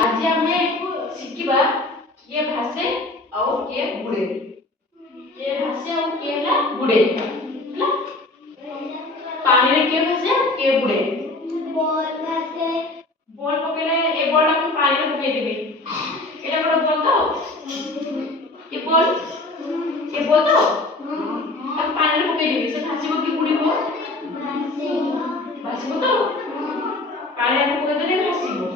आज आमे शिखिबा किए भासे और किए बुड़े। किए भासे और किए ला बुड़े ହେଲା पानी रे किए भासे किए बुड़े। बॉल भासे बॉल पकेले ए बॉल ला हम पानी रे पके देबे। एटा बड़ बॉल तो ए बॉल तो हम पानी रे पके देबे से भासिबो कि बुड़ीबो भासिबो तो पानी रे पके देले भासिबो।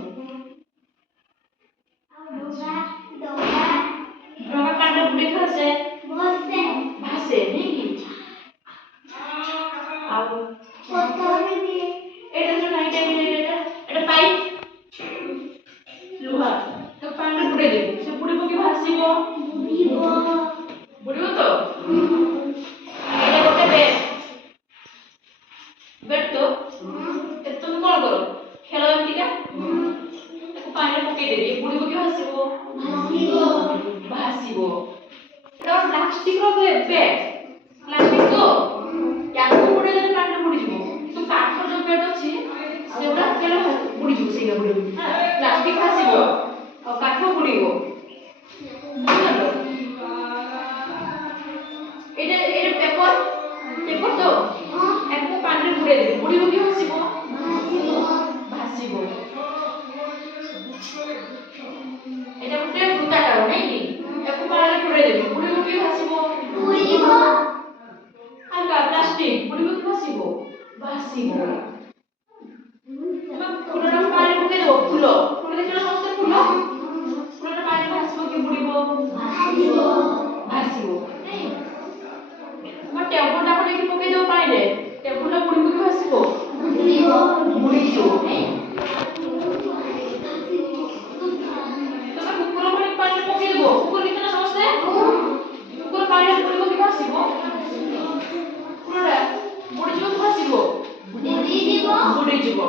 डोगा पानी रे बुड़े भासे भासे नहीं आउ एटा जो नाइट एटा पाइप लुहा तो पानी रे बुड़े देबे से बुड़ीबो कि भासिबो बुड़ीबो तो एटा गोटे बेट तो ए तुम कोन करो खेलो एमतिका ताको पानी रे पके देबे बुड़ीबो कि भासिबो भासिबो एटा प्लास्टिक रो बैग प्लास्टिक तो याको बुड़े देले पानी रे बुड़ी जिवो तो काठ जो बेट अछि सेउडा केले बुड़ी जिवो सेगा बुड़ी प्लास्टिक भासिबो और काठ बुड़ीबो बुझलो एटा पेपर तो एको पानी रे बुड़े देबे बुड़ीबो कि भासिबो भासिबो एटा गोटे वृत्ताकार नै कि एको पानी रे बुड़े देबे बुड़ीबो कि भासिबो हल्का प्लास्टिक बुड़ीबो कि भासिबो भासिबो फुलरा पानी पके देबो फुल देखिला समस्त फुलरा पानी भासिबो कि बुड़ीबो भासिबो नै म टेबुल टा पके पके देबो पानी रे टेबुल ला बुड़ीबो कि भासिबो बुड़ीबो नै तमे कुकुर पानी रे पके देबो कुकुर देखिला समस्त कुकुर पानी रे बुड़ीबो कि भासिबो फुलरा बुड़ीबो कि भासिबो बुड़ीबो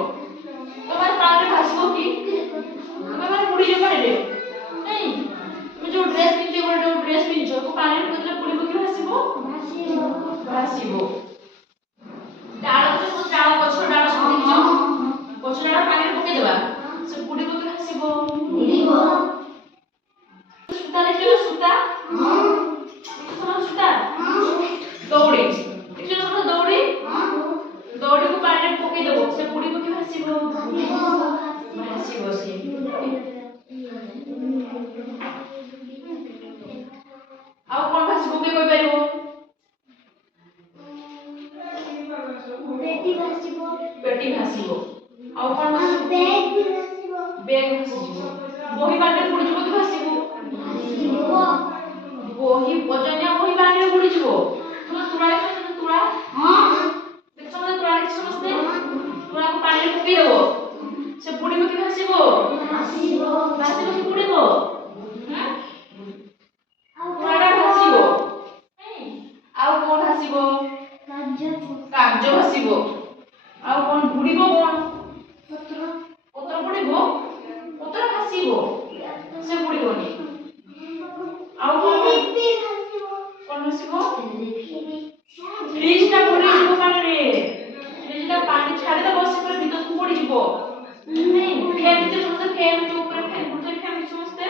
তোমার পানিতে ভাসবো কি তুমি মানে বুড়ি যাবে রে নাই তুমি যে ড্রেস পিনছো বড় ড্রেস পিনছো তো পানির বদলে বুড়িবো কি ভাসিবো ভাসিবো ডাল তো ডাল গছ ডাল সব দেখিছো গছ ডাল পানিতে পকে দেবা সে বুড়িবো কি ভাসিবো সুতা দেখিছো সুতা সুতা দৌড়ি দেখিছো তোমরা দৌড়ি दौड़ी को पानी में पके देबो से बुड़ी को कि भासिबो भासिबो से आउ कोन भासिबो के कोइ परिबो पेटी भासिबो आउ कोन भासिबो बैग भासिबो बही पानी में बुड़ी जबो कि भासिबो बही वजनिया बही पानी में बुड़ी जबो तुला तुला तुला समझते तुरा को पानी रे पके देबो से बुड़ीबो कि भासिबो भासिबो कि बुड़ीबो हैं तुराडा भासिबो नहीं आउ कोन भासिबो कागज भासिबो आउ कोन बुड़ीबो कोन पत्र बुड़ीबो पत्र भासिबो से बुड़ीबोनी आउ कोन भासिबो फ्रिज टा बुड़ी जिवो पानी रे पानी छाड़े तो बस पर भीतर को पड़ी जीवो नहीं फैन जे समझ फैन जो ऊपर फैन बुझे फैन समझते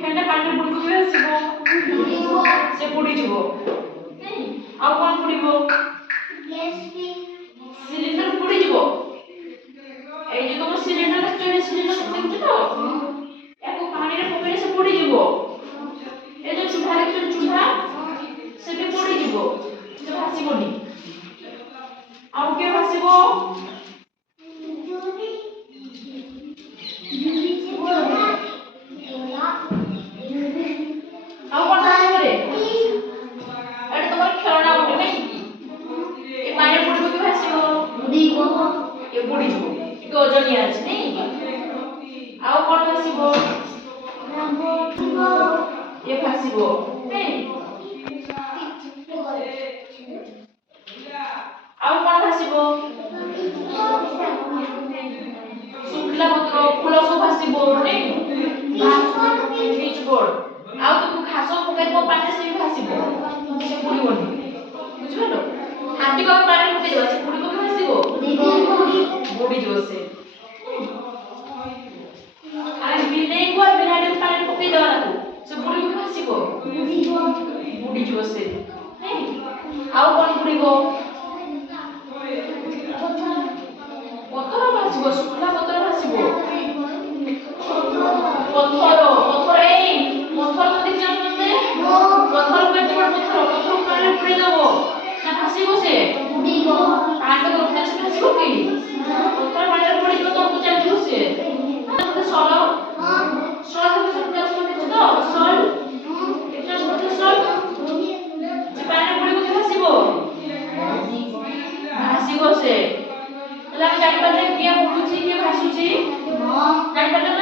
फैन पानी बुड़ी को भासिबो से बुड़ी जीवो नहीं आ कोन बुड़ीबो गैस भी सिलेंडर बुड़ी जीवो ए जे तुम सिलेंडर का चोरी सिलेंडर देखछ तो एको पानी रे पकड़े से बुड़ी जीवो ए जो चूल्हा रे चूल्हा से भी बुड़ी जीवो से भासिबोनी आउ के भासिबो आउ कोन भासिबो रे एटा तोमर खेलना गोटे नै ए पानी बुड़ीबो कि भासिबो ए बुड़ीबो के ओजनिया अछि नै आउ कोन भासिबो ए भासिबो नै आउ कोन भासिबो सुखला पत्र फूल सब भासिबो नै बीच बोर्ड आउ तो घास पकाई को पानी से भासिबो से बुड़ीबोनी बुझलो हाथी को पानी पके देबा से बुड़ीबो कि भासिबो बुड़ी जो से आज भी नहीं ବୁଡ଼ିଯିବ ସେ। ନାଇଁ ଆଉ କ'ଣ ବୁଡ଼ିବ? ପଥର ଭାସିବ, ଶୁଖିଲା ପଥର ଭାସିବ। ପଥର ପଥର ଏଇ ପଥର ତ ଦେଖିଛ ସମସ୍ତେ? ପଥର କେତେ ବଡ଼ ପଥର? ପଥର ପାଣିରେ ବୁଡ଼େଇ ଦବ ନା ଭାସିବ ସେ? ପାଣି ତ ଉପରେ ସେ ଭାସିବ କି? ପଥର ପାଣିରେ ବୁଡ଼ିଯିବ ତ ଉପକୁ ଚାଲିଯିବ ସେ। ମୋତେ ସଲ ସଲ ଦେଖିଛ ତ? ସଲ ଦେଖିଛ ସମସ୍ତେ ସଲ? ସେ ପାଣିରେ ବୁଡ଼ିବ କି ଭାସିବ? ଭାସିବ ସେ। ତାହେଲେ ଆମେ ଜାଣିପାରିଲେ କିଏ ବୁଡୁଛି କିଏ ଭାସୁଛି? ଜାଣିପାରିଲେ